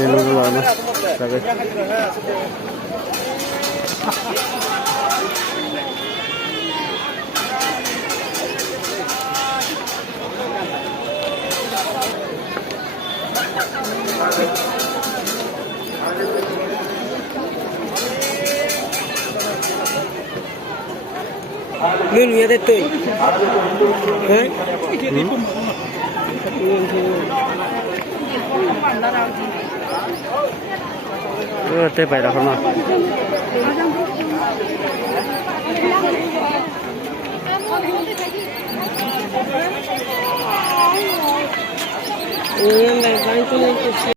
dulu ano. Sakit. Yun, ya dito eh. Ha? Ito pa ito na. Yan,